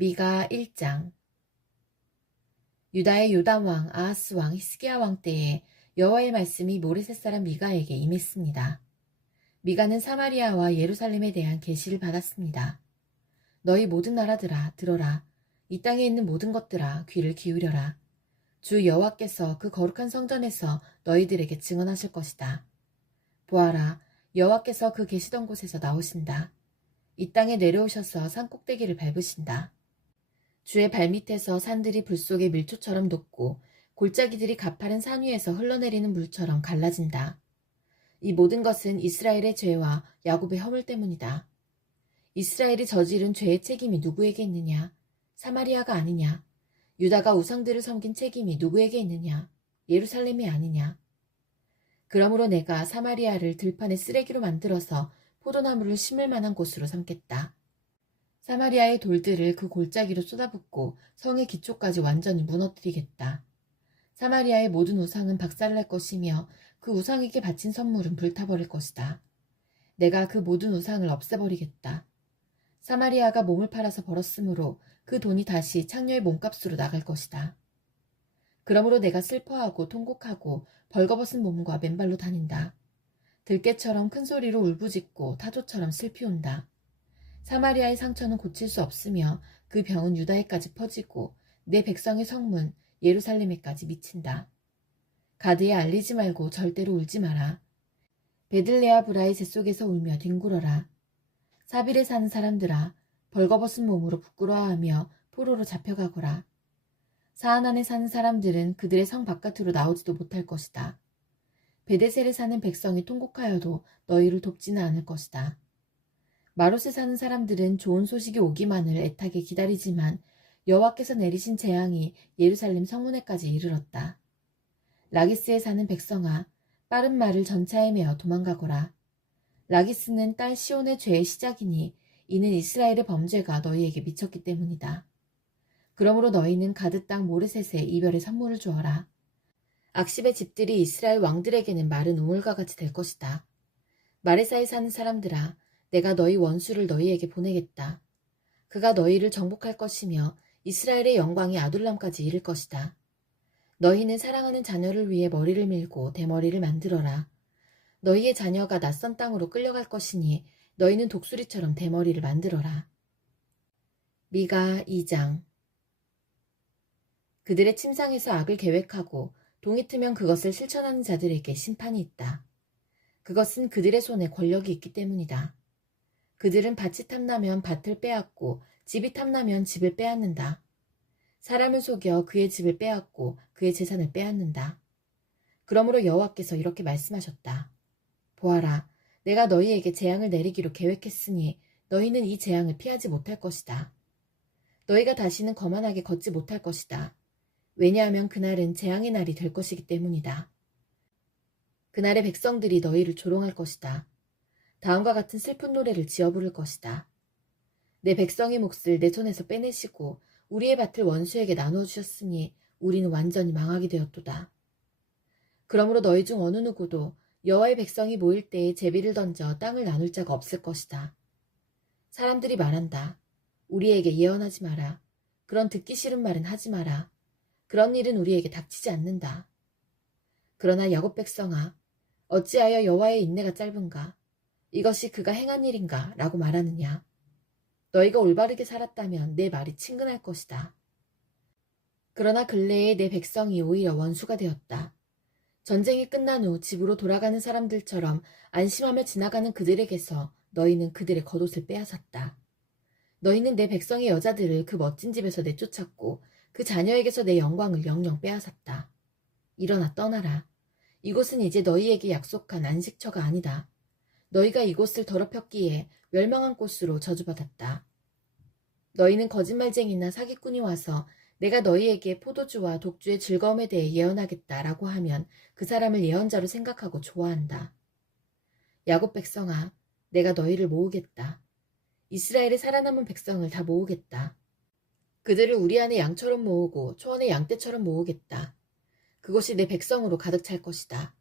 미가 1장. 유다의 요담 왕, 아하스 왕, 히스기야 왕 때에 여호와의 말씀이 모레셋 사람 미가에게 임했습니다. 미가는 사마리아와 예루살렘에 대한 계시를 받았습니다. 너희 모든 나라들아 들어라. 이 땅에 있는 모든 것들아 귀를 기울여라. 주 여호와께서 그 거룩한 성전에서 너희들에게 증언하실 것이다. 보아라, 여호와께서 그 계시던 곳에서 나오신다. 이 땅에 내려오셔서 산 꼭대기를 밟으신다. 주의 발밑에서 산들이 불 속의 밀초처럼 녹고 골짜기들이 가파른 산 위에서 흘러내리는 물처럼 갈라진다. 이 모든 것은 이스라엘의 죄와 야곱의 허물 때문이다. 이스라엘이 저지른 죄의 책임이 누구에게 있느냐? 사마리아가 아니냐? 유다가 우상들을 섬긴 책임이 누구에게 있느냐? 예루살렘이 아니냐? 그러므로 내가 사마리아를 들판의 쓰레기로 만들어서 포도나무를 심을 만한 곳으로 삼겠다. 사마리아의 돌들을 그 골짜기로 쏟아붓고 성의 기초까지 완전히 무너뜨리겠다. 사마리아의 모든 우상은 박살날 것이며 그 우상에게 바친 선물은 불타버릴 것이다. 내가 그 모든 우상을 없애버리겠다. 사마리아가 몸을 팔아서 벌었으므로 그 돈이 다시 창녀의 몸값으로 나갈 것이다. 그러므로 내가 슬퍼하고 통곡하고 벌거벗은 몸과 맨발로 다닌다. 들깨처럼 큰 소리로 울부짖고 타조처럼 슬피 운다. 사마리아의 상처는 고칠 수 없으며 그 병은 유다에까지 퍼지고 내 백성의 성문 예루살렘에까지 미친다. 가드에 알리지 말고 절대로 울지 마라. 베들레아 브라의 뱃속에서 울며 뒹굴어라. 사빌에 사는 사람들아, 벌거벗은 몸으로 부끄러워하며 포로로 잡혀가거라. 사안안에 사는 사람들은 그들의 성 바깥으로 나오지도 못할 것이다. 베데셀에 사는 백성이 통곡하여도 너희를 돕지는 않을 것이다. 마롯에 사는 사람들은 좋은 소식이 오기만을 애타게 기다리지만 여호와께서 내리신 재앙이 예루살렘 성문에까지 이르렀다. 라기스에 사는 백성아, 빠른 말을 전차에 메어 도망가거라. 라기스는 딸 시온의 죄의 시작이니 이는 이스라엘의 범죄가 너희에게 미쳤기 때문이다. 그러므로 너희는 가드 땅 모레셋에 이별의 선물을 주어라. 악십의 집들이 이스라엘 왕들에게는 마른 우물과 같이 될 것이다. 마레사에 사는 사람들아, 내가 너희 원수를 너희에게 보내겠다. 그가 너희를 정복할 것이며 이스라엘의 영광이 아둘람까지 이를 것이다. 너희는 사랑하는 자녀를 위해 머리를 밀고 대머리를 만들어라. 너희의 자녀가 낯선 땅으로 끌려갈 것이니 너희는 독수리처럼 대머리를 만들어라. 미가 2장. 그들의 침상에서 악을 계획하고 동이 트면 그것을 실천하는 자들에게 심판이 있다. 그것은 그들의 손에 권력이 있기 때문이다. 그들은 밭이 탐나면 밭을 빼앗고 집이 탐나면 집을 빼앗는다. 사람을 속여 그의 집을 빼앗고 그의 재산을 빼앗는다. 그러므로 여호와께서 이렇게 말씀하셨다. 보아라, 내가 너희에게 재앙을 내리기로 계획했으니 너희는 이 재앙을 피하지 못할 것이다. 너희가 다시는 거만하게 걷지 못할 것이다. 왜냐하면 그날은 재앙의 날이 될 것이기 때문이다. 그날의 백성들이 너희를 조롱할 것이다. 다음과 같은 슬픈 노래를 지어 부를 것이다. 내 백성의 몫을 내 손에서 빼내시고 우리의 밭을 원수에게 나누어 주셨으니 우리는 완전히 망하게 되었도다. 그러므로 너희 중 어느 누구도 여호와의 백성이 모일 때에 제비를 던져 땅을 나눌 자가 없을 것이다. 사람들이 말한다. 우리에게 예언하지 마라. 그런 듣기 싫은 말은 하지 마라. 그런 일은 우리에게 닥치지 않는다. 그러나 야곱 백성아, 어찌하여 여호와의 인내가 짧은가? 이것이 그가 행한 일인가? 라고 말하느냐? 너희가 올바르게 살았다면 내 말이 친근할 것이다. 그러나 근래에 내 백성이 오히려 원수가 되었다. 전쟁이 끝난 후 집으로 돌아가는 사람들처럼 안심하며 지나가는 그들에게서 너희는 그들의 겉옷을 빼앗았다. 너희는 내 백성의 여자들을 그 멋진 집에서 내쫓았고 그 자녀에게서 내 영광을 영영 빼앗았다. 일어나 떠나라. 이곳은 이제 너희에게 약속한 안식처가 아니다. 너희가 이곳을 더럽혔기에 멸망한 곳으로 저주받았다. 너희는 거짓말쟁이나 사기꾼이 와서 내가 너희에게 포도주와 독주의 즐거움에 대해 예언하겠다라고 하면 그 사람을 예언자로 생각하고 좋아한다. 야곱 백성아, 내가 너희를 모으겠다. 이스라엘의 살아남은 백성을 다 모으겠다. 그들을 우리 안에 양처럼 모으고 초원의 양떼처럼 모으겠다. 그곳이 내 백성으로 가득 찰 것이다.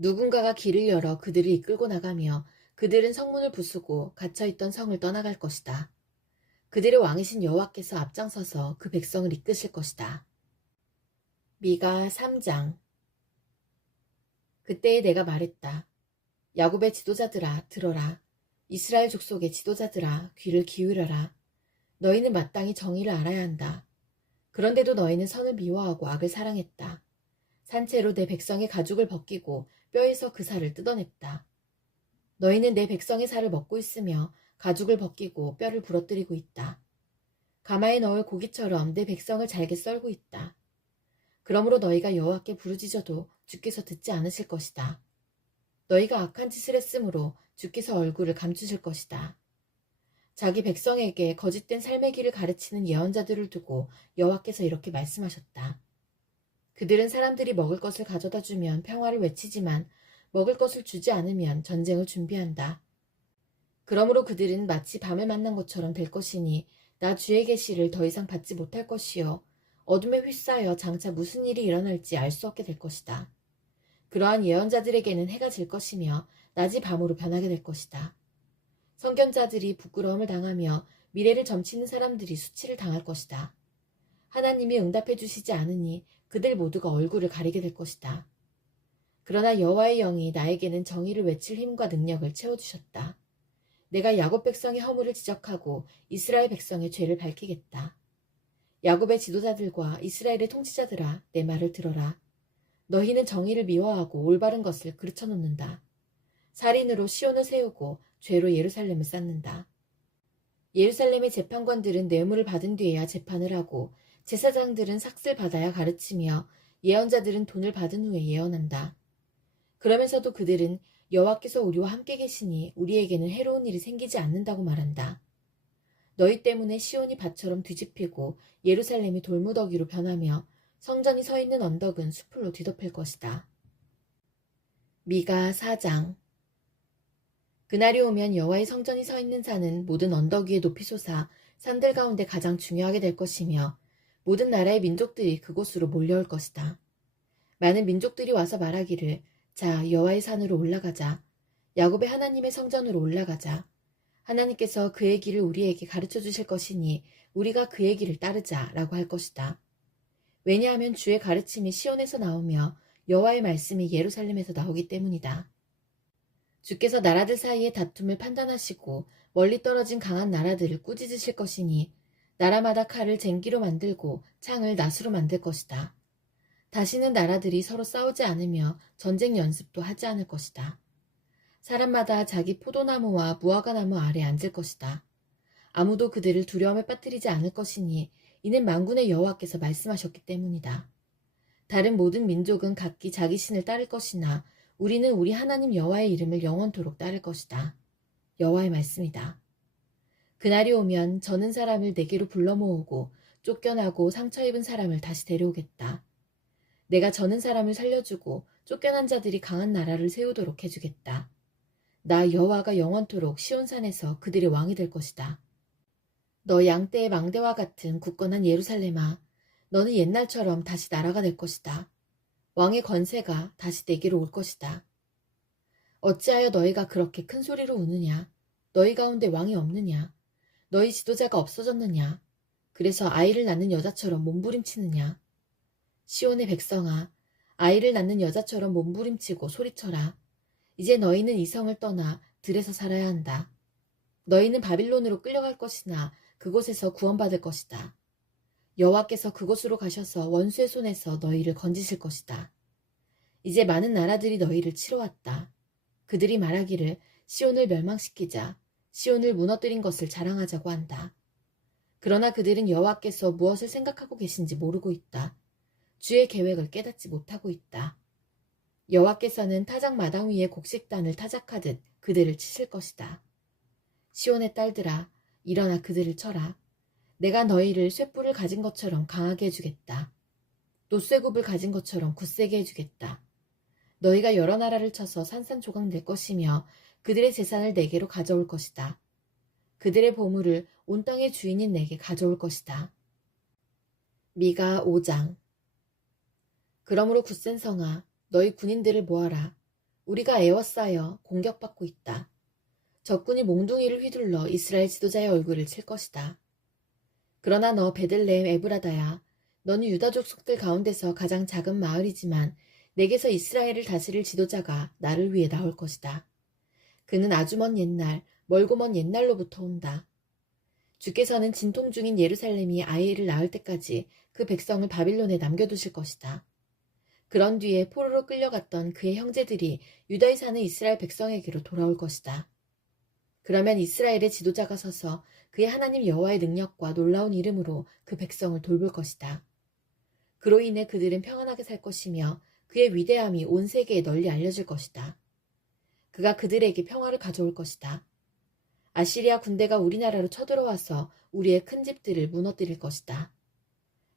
누군가가 길을 열어 그들을 이끌고 나가며 그들은 성문을 부수고 갇혀있던 성을 떠나갈 것이다. 그들의 왕이신 여호와께서 앞장서서 그 백성을 이끄실 것이다. 미가 3장. 그때에 내가 말했다. 야곱의 지도자들아 들어라. 이스라엘 족속의 지도자들아 귀를 기울여라. 너희는 마땅히 정의를 알아야 한다. 그런데도 너희는 선을 미워하고 악을 사랑했다. 산채로 내 백성의 가죽을 벗기고 뼈에서 그 살을 뜯어냈다. 너희는 내 백성의 살을 먹고 있으며 가죽을 벗기고 뼈를 부러뜨리고 있다. 가마에 넣을 고기처럼 내 백성을 잘게 썰고 있다. 그러므로 너희가 여호와께 부르짖어도 주께서 듣지 않으실 것이다. 너희가 악한 짓을 했으므로 주께서 얼굴을 감추실 것이다. 자기 백성에게 거짓된 삶의 길을 가르치는 예언자들을 두고 여호와께서 이렇게 말씀하셨다. 그들은 사람들이 먹을 것을 가져다 주면 평화를 외치지만 먹을 것을 주지 않으면 전쟁을 준비한다. 그러므로 그들은 마치 밤을 만난 것처럼 될 것이니 나 주의 계시를 더 이상 받지 못할 것이요 어둠에 휩싸여 장차 무슨 일이 일어날지 알 수 없게 될 것이다. 그러한 예언자들에게는 해가 질 것이며 낮이 밤으로 변하게 될 것이다. 선견자들이 부끄러움을 당하며 미래를 점치는 사람들이 수치를 당할 것이다. 하나님이 응답해 주시지 않으니 그들 모두가 얼굴을 가리게 될 것이다. 그러나 여호와의 영이 나에게는 정의를 외칠 힘과 능력을 채워주셨다. 내가 야곱 백성의 허물을 지적하고 이스라엘 백성의 죄를 밝히겠다. 야곱의 지도자들과 이스라엘의 통치자들아 내 말을 들어라. 너희는 정의를 미워하고 올바른 것을 그르쳐 놓는다. 살인으로 시온을 세우고 죄로 예루살렘을 쌓는다. 예루살렘의 재판관들은 뇌물을 받은 뒤에야 재판을 하고 제사장들은 삭슬 받아야 가르치며 예언자들은 돈을 받은 후에 예언한다. 그러면서도 그들은 여호와께서 우리와 함께 계시니 우리에게는 해로운 일이 생기지 않는다고 말한다. 너희 때문에 시온이 밭처럼 뒤집히고 예루살렘이 돌무더기로 변하며 성전이 서 있는 언덕은 수풀로 뒤덮일 것이다. 미가 4장. 그날이 오면 여호와의 성전이 서 있는 산은 모든 언덕 위에 높이 솟아 산들 가운데 가장 중요하게 될 것이며 모든 나라의 민족들이 그곳으로 몰려올 것이다. 많은 민족들이 와서 말하기를 자 여호와의 산으로 올라가자. 야곱의 하나님의 성전으로 올라가자. 하나님께서 그의 길을 우리에게 가르쳐 주실 것이니 우리가 그의 길을 따르자 라고 할 것이다. 왜냐하면 주의 가르침이 시온에서 나오며 여호와의 말씀이 예루살렘에서 나오기 때문이다. 주께서 나라들 사이의 다툼을 판단하시고 멀리 떨어진 강한 나라들을 꾸짖으실 것이니 나라마다 칼을 쟁기로 만들고 창을 낫으로 만들 것이다. 다시는 나라들이 서로 싸우지 않으며 전쟁 연습도 하지 않을 것이다. 사람마다 자기 포도나무와 무화과나무 아래 앉을 것이다. 아무도 그들을 두려움에 빠뜨리지 않을 것이니 이는 만군의 여호와께서 말씀하셨기 때문이다. 다른 모든 민족은 각기 자기 신을 따를 것이나 우리는 우리 하나님 여호와의 이름을 영원토록 따를 것이다. 여호와의 말씀이다. 그날이 오면 저는 사람을 내게로 불러 모으고 쫓겨나고 상처 입은 사람을 다시 데려오겠다. 내가 저는 사람을 살려주고 쫓겨난 자들이 강한 나라를 세우도록 해주겠다. 나 여호와가 영원토록 시온산에서 그들의 왕이 될 것이다. 너 양떼의 망대와 같은 굳건한 예루살렘아, 너는 옛날처럼 다시 나라가 될 것이다. 왕의 권세가 다시 내게로 올 것이다. 어찌하여 너희가 그렇게 큰 소리로 우느냐? 너희 가운데 왕이 없느냐? 너희 지도자가 없어졌느냐? 그래서 아이를 낳는 여자처럼 몸부림치느냐? 시온의 백성아, 아이를 낳는 여자처럼 몸부림치고 소리쳐라. 이제 너희는 이성을 떠나 들에서 살아야 한다. 너희는 바빌론으로 끌려갈 것이나 그곳에서 구원받을 것이다. 여호와께서 그곳으로 가셔서 원수의 손에서 너희를 건지실 것이다. 이제 많은 나라들이 너희를 치러 왔다. 그들이 말하기를 시온을 멸망시키자, 시온을 무너뜨린 것을 자랑하자고 한다. 그러나 그들은 여호와께서 무엇을 생각하고 계신지 모르고 있다. 주의 계획을 깨닫지 못하고 있다. 여호와께서는 타작 마당 위에 곡식단을 타작하듯 그들을 치실 것이다. 시온의 딸들아, 일어나 그들을 쳐라. 내가 너희를 쇠뿔을 가진 것처럼 강하게 해주겠다. 노쇠굽을 가진 것처럼 굳세게 해주겠다. 너희가 여러 나라를 쳐서 산산조각 낼 것이며 그들의 재산을 내게로 가져올 것이다. 그들의 보물을 온 땅의 주인인 내게 가져올 것이다. 미가 5장. 그러므로 굳센 성아, 너희 군인들을 모아라. 우리가 에워싸여 공격받고 있다. 적군이 몽둥이를 휘둘러 이스라엘 지도자의 얼굴을 칠 것이다. 그러나 너 베들레헴 에브라다야, 너는 유다 족속들 가운데서 가장 작은 마을이지만 내게서 이스라엘을 다스릴 지도자가 나를 위해 나올 것이다. 그는 아주 먼 옛날, 멀고 먼 옛날로부터 온다. 주께서는 진통 중인 예루살렘이 아이를 낳을 때까지 그 백성을 바빌론에 남겨두실 것이다. 그런 뒤에 포로로 끌려갔던 그의 형제들이 유다에 사는 이스라엘 백성에게로 돌아올 것이다. 그러면 이스라엘의 지도자가 서서 그의 하나님 여호와의 능력과 놀라운 이름으로 그 백성을 돌볼 것이다. 그로 인해 그들은 평안하게 살 것이며 그의 위대함이 온 세계에 널리 알려질 것이다. 그가 그들에게 평화를 가져올 것이다. 아시리아 군대가 우리나라로 쳐들어와서 우리의 큰 집들을 무너뜨릴 것이다.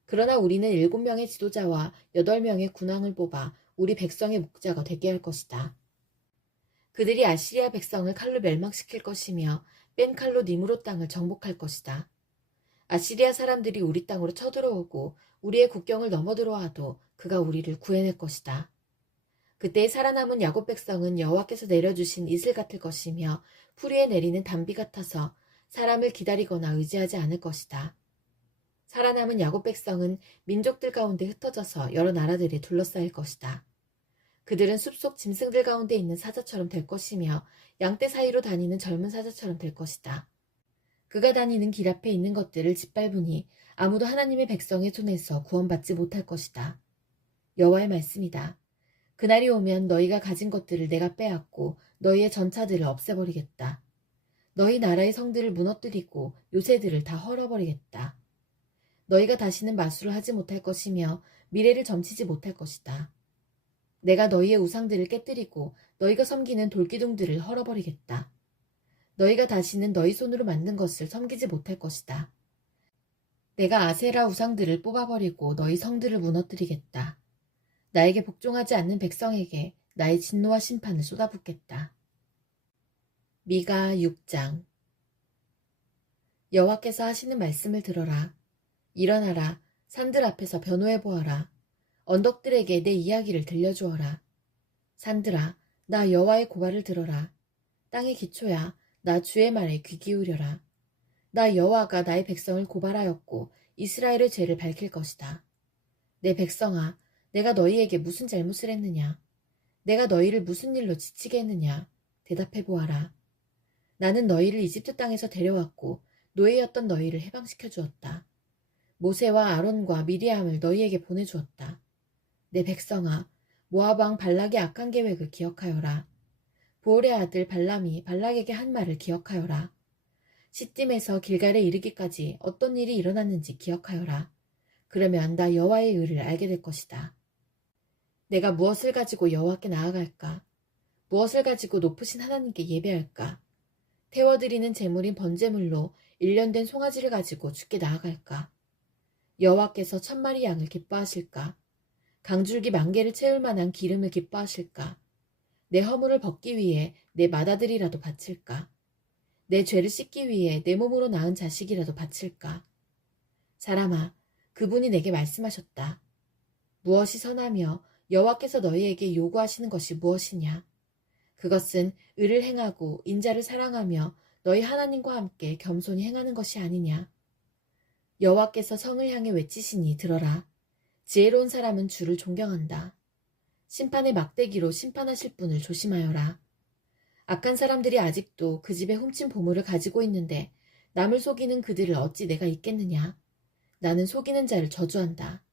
그러나 우리는 7명의 지도자와 8명의 군왕을 뽑아 우리 백성의 목자가 되게 할 것이다. 그들이 아시리아 백성을 칼로 멸망시킬 것이며 뺀 칼로 니므롯 땅을 정복할 것이다. 아시리아 사람들이 우리 땅으로 쳐들어오고 우리의 국경을 넘어들어와도 그가 우리를 구해낼 것이다. 그때 살아남은 야곱 백성은 여호와께서 내려주신 이슬 같을 것이며 풀 위에 내리는 단비 같아서 사람을 기다리거나 의지하지 않을 것이다. 살아남은 야곱 백성은 민족들 가운데 흩어져서 여러 나라들이 둘러싸일 것이다. 그들은 숲속 짐승들 가운데 있는 사자처럼 될 것이며 양떼 사이로 다니는 젊은 사자처럼 될 것이다. 그가 다니는 길 앞에 있는 것들을 짓밟으니 아무도 하나님의 백성의 손에서 구원받지 못할 것이다. 여호와의 말씀이다. 그날이 오면 너희가 가진 것들을 내가 빼앗고 너희의 전차들을 없애버리겠다. 너희 나라의 성들을 무너뜨리고 요새들을 다 헐어버리겠다. 너희가 다시는 마술을 하지 못할 것이며 미래를 점치지 못할 것이다. 내가 너희의 우상들을 깨뜨리고 너희가 섬기는 돌기둥들을 헐어버리겠다. 너희가 다시는 너희 손으로 만든 것을 섬기지 못할 것이다. 내가 아세라 우상들을 뽑아버리고 너희 성들을 무너뜨리겠다. 나에게 복종하지 않는 백성에게 나의 진노와 심판을 쏟아붓겠다. 미가 6장. 여호와께서 하시는 말씀을 들어라. 일어나라. 산들 앞에서 변호해보아라. 언덕들에게 내 이야기를 들려주어라. 산들아, 나 여호와의 고발을 들어라. 땅의 기초야, 나 주의 말에 귀 기울여라. 나 여호와가 나의 백성을 고발하였고 이스라엘의 죄를 밝힐 것이다. 내 백성아, 내가 너희에게 무슨 잘못을 했느냐? 내가 너희를 무슨 일로 지치게 했느냐? 대답해 보아라. 나는 너희를 이집트 땅에서 데려왔고 노예였던 너희를 해방시켜 주었다. 모세와 아론과 미리암을 너희에게 보내주었다. 내 백성아, 모압 왕 발락의 악한 계획을 기억하여라. 보올의 아들 발람이 발락에게 한 말을 기억하여라. 시딤에서 길갈에 이르기까지 어떤 일이 일어났는지 기억하여라. 그러면 나 여호와의 의를 알게 될 것이다. 내가 무엇을 가지고 여호와께 나아갈까? 무엇을 가지고 높으신 하나님께 예배할까? 태워드리는 제물인 번제물로 1년 된 송아지를 가지고 주께 나아갈까? 여호와께서 1000마리 양을 기뻐하실까? 강줄기 10,000개를 채울 만한 기름을 기뻐하실까? 내 허물을 벗기 위해 내 맏아들이라도 바칠까? 내 죄를 씻기 위해 내 몸으로 낳은 자식이라도 바칠까? 사람아, 그분이 내게 말씀하셨다. 무엇이 선하며 여호와께서 너희에게 요구하시는 것이 무엇이냐? 그것은 의를 행하고 인자를 사랑하며 너희 하나님과 함께 겸손히 행하는 것이 아니냐? 여호와께서 성을 향해 외치시니 들어라. 지혜로운 사람은 주를 존경한다. 심판의 막대기로 심판하실 분을 조심하여라. 악한 사람들이 아직도 그 집에 훔친 보물을 가지고 있는데 남을 속이는 그들을 어찌 내가 잊겠느냐? 나는 속이는 자를 저주한다.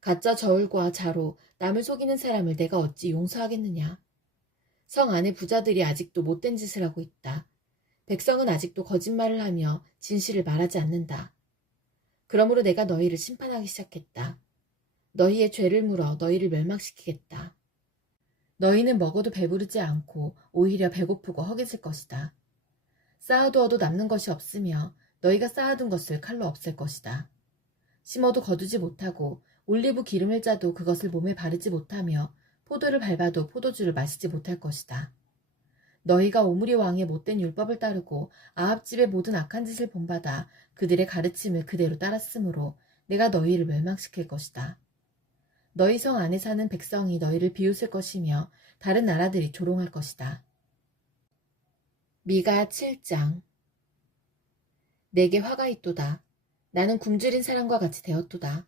가짜 저울과 자로 남을 속이는 사람을 내가 어찌 용서하겠느냐? 성 안의 부자들이 아직도 못된 짓을 하고 있다. 백성은 아직도 거짓말을 하며 진실을 말하지 않는다. 그러므로 내가 너희를 심판하기 시작했다. 너희의 죄를 물어 너희를 멸망시키겠다. 너희는 먹어도 배부르지 않고 오히려 배고프고 허기질 것이다. 쌓아두어도 남는 것이 없으며 너희가 쌓아둔 것을 칼로 없앨 것이다. 심어도 거두지 못하고 올리브 기름을 짜도 그것을 몸에 바르지 못하며 포도를 밟아도 포도주를 마시지 못할 것이다. 너희가 오므리 왕의 못된 율법을 따르고 아합 집의 모든 악한 짓을 본받아 그들의 가르침을 그대로 따랐으므로 내가 너희를 멸망시킬 것이다. 너희 성 안에 사는 백성이 너희를 비웃을 것이며 다른 나라들이 조롱할 것이다. 미가 7장. 내게 화가 있도다. 나는 굶주린 사람과 같이 되었도다.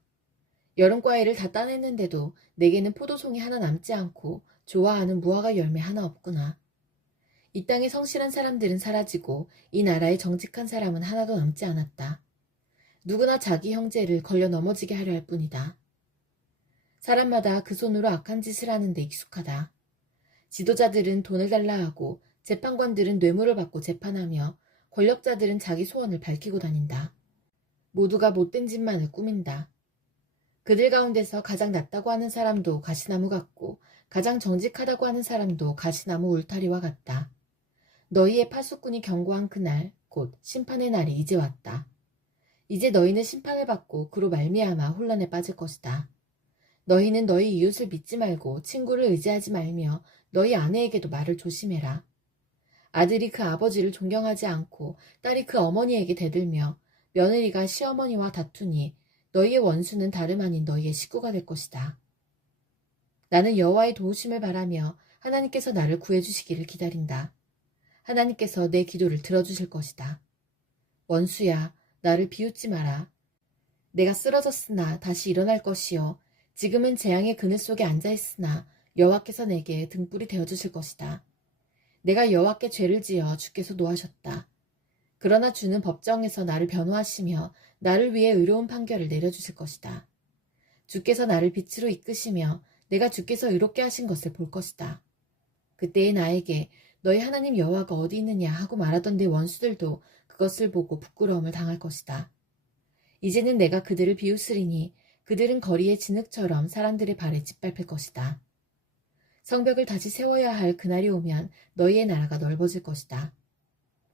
여름과일을 다 따냈는데도 내게는 포도송이 하나 남지 않고 좋아하는 무화과 열매 하나 없구나. 이 땅의 성실한 사람들은 사라지고 이 나라의 정직한 사람은 하나도 남지 않았다. 누구나 자기 형제를 걸려 넘어지게 하려 할 뿐이다. 사람마다 그 손으로 악한 짓을 하는 데 익숙하다. 지도자들은 돈을 달라 하고 재판관들은 뇌물을 받고 재판하며 권력자들은 자기 소원을 밝히고 다닌다. 모두가 못된 짓만을 꾸민다. 그들 가운데서 가장 낫다고 하는 사람도 가시나무 같고 가장 정직하다고 하는 사람도 가시나무 울타리와 같다. 너희의 파수꾼이 경고한 그날, 곧 심판의 날이 이제 왔다. 이제 너희는 심판을 받고 그로 말미암아 혼란에 빠질 것이다. 너희는 너희 이웃을 믿지 말고 친구를 의지하지 말며 너희 아내에게도 말을 조심해라. 아들이 그 아버지를 존경하지 않고 딸이 그 어머니에게 대들며 며느리가 시어머니와 다투니 너희의 원수는 다름 아닌 너희의 식구가 될 것이다. 나는 여호와의 도우심을 바라며 하나님께서 나를 구해주시기를 기다린다. 하나님께서 내 기도를 들어주실 것이다. 원수야, 나를 비웃지 마라. 내가 쓰러졌으나 다시 일어날 것이요. 지금은 재앙의 그늘 속에 앉아있으나 여호와께서 내게 등불이 되어주실 것이다. 내가 여호와께 죄를 지어 주께서 노하셨다. 그러나 주는 법정에서 나를 변호하시며 나를 위해 의로운 판결을 내려주실 것이다. 주께서 나를 빛으로 이끄시며 내가 주께서 의롭게 하신 것을 볼 것이다. 그때의 나에게 너희 하나님 여호와가 어디 있느냐 하고 말하던 내 원수들도 그것을 보고 부끄러움을 당할 것이다. 이제는 내가 그들을 비웃으리니 그들은 거리의 진흙처럼 사람들의 발에 짓밟힐 것이다. 성벽을 다시 세워야 할 그날이 오면 너희의 나라가 넓어질 것이다.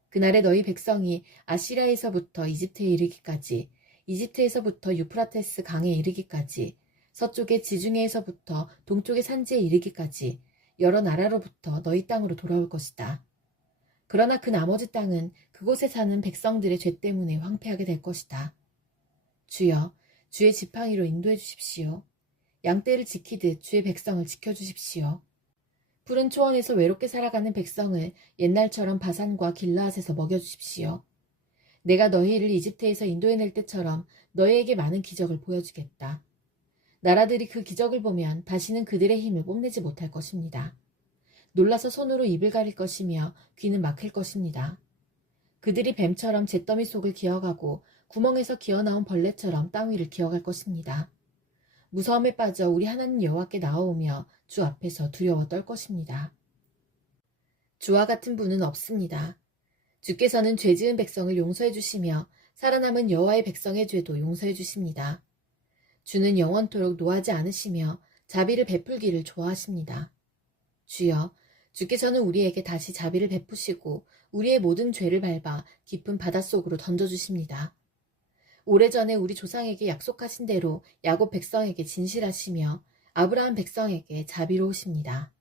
그날에 너희 백성이 아시리아에서부터 이집트에 이르기까지, 이집트에서부터 유프라테스 강에 이르기까지, 서쪽의 지중해에서부터 동쪽의 산지에 이르기까지 여러 나라로부터 너희 땅으로 돌아올 것이다. 그러나 그 나머지 땅은 그곳에 사는 백성들의 죄 때문에 황폐하게 될 것이다. 주여, 주의 지팡이로 인도해 주십시오. 양떼를 지키듯 주의 백성을 지켜주십시오. 푸른 초원에서 외롭게 살아가는 백성을 옛날처럼 바산과 길르앗에서 먹여주십시오. 내가 너희를 이집트에서 인도해낼 때처럼 너희에게 많은 기적을 보여주겠다. 나라들이 그 기적을 보면 다시는 그들의 힘을 뽐내지 못할 것입니다. 놀라서 손으로 입을 가릴 것이며 귀는 막힐 것입니다. 그들이 뱀처럼 잿더미 속을 기어가고 구멍에서 기어나온 벌레처럼 땅 위를 기어갈 것입니다. 무서움에 빠져 우리 하나님 여호와께 나아오며 주 앞에서 두려워 떨 것입니다. 주와 같은 분은 없습니다. 주께서는 죄 지은 백성을 용서해 주시며 살아남은 여호와의 백성의 죄도 용서해 주십니다. 주는 영원토록 노하지 않으시며 자비를 베풀기를 좋아하십니다. 주여, 주께서는 우리에게 다시 자비를 베푸시고 우리의 모든 죄를 밟아 깊은 바닷속으로 던져주십니다. 오래전에 우리 조상에게 약속하신 대로 야곱 백성에게 진실하시며 아브라함 백성에게 자비로우십니다.